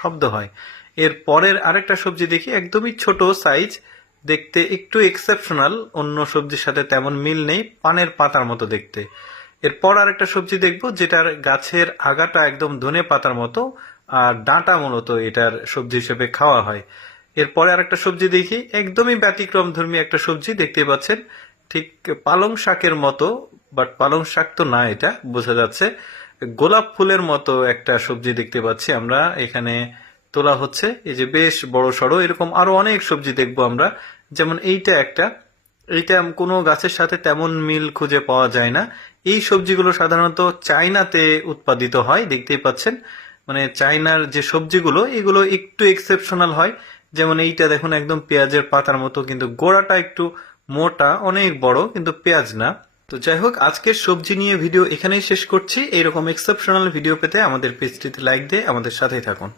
শব্দ হয়। এর পরের আরেকটা সবজি দেখি, একদমই ছোট সাইজ, দেখতে একটু এক্সেপশনাল, অন্য সবজির সাথে তেমন মিল নেই, পানের পাতার মতো দেখতে। এরপর আরেকটা সবজি দেখবো যেটার গাছের আগাটা একদম ধনে পাতার মতো, আর ডাঁটা মূলত এটার সবজি হিসেবে খাওয়া হয়। এরপরে আরেকটা সবজি দেখি, একদমই ব্যতিক্রম ধর্মী একটা সবজি, দেখতে পাচ্ছেন ঠিক পালং শাকের মতো, বাট পালং শাক তো না, এটা বোঝা যাচ্ছে গোলাপ ফুলের মতো একটা সবজি দেখতে পাচ্ছি আমরা এখানে তোলা হচ্ছে। এই যে বেশ বড় সড়ো, এরকম আরো অনেক সবজি দেখবো আমরা। যেমন এইটা একটা, এইটা কোনো গাছের সাথে তেমন মিল খুঁজে পাওয়া যায় না। এই সবজিগুলো সাধারণত চায়নাতে উৎপাদিত হয়, দেখতেই পাচ্ছেন। মানে চায়নার যে সবজিগুলো এগুলো একটু এক্সেপশনাল হয়। যেমন এইটা দেখুন, একদম পেঁয়াজের পাতার মতো, কিন্তু গোড়াটা একটু মোটা, অনেক বড়, কিন্তু পেঁয়াজ না। তো যাই হোক, আজকের সবজি নিয়ে ভিডিও এখানেই শেষ করছি। এইরকম এক্সেপশনাল ভিডিও পেতে আমাদের পেজটিতে লাইক দিয়ে আমাদের সাথেই থাকুন।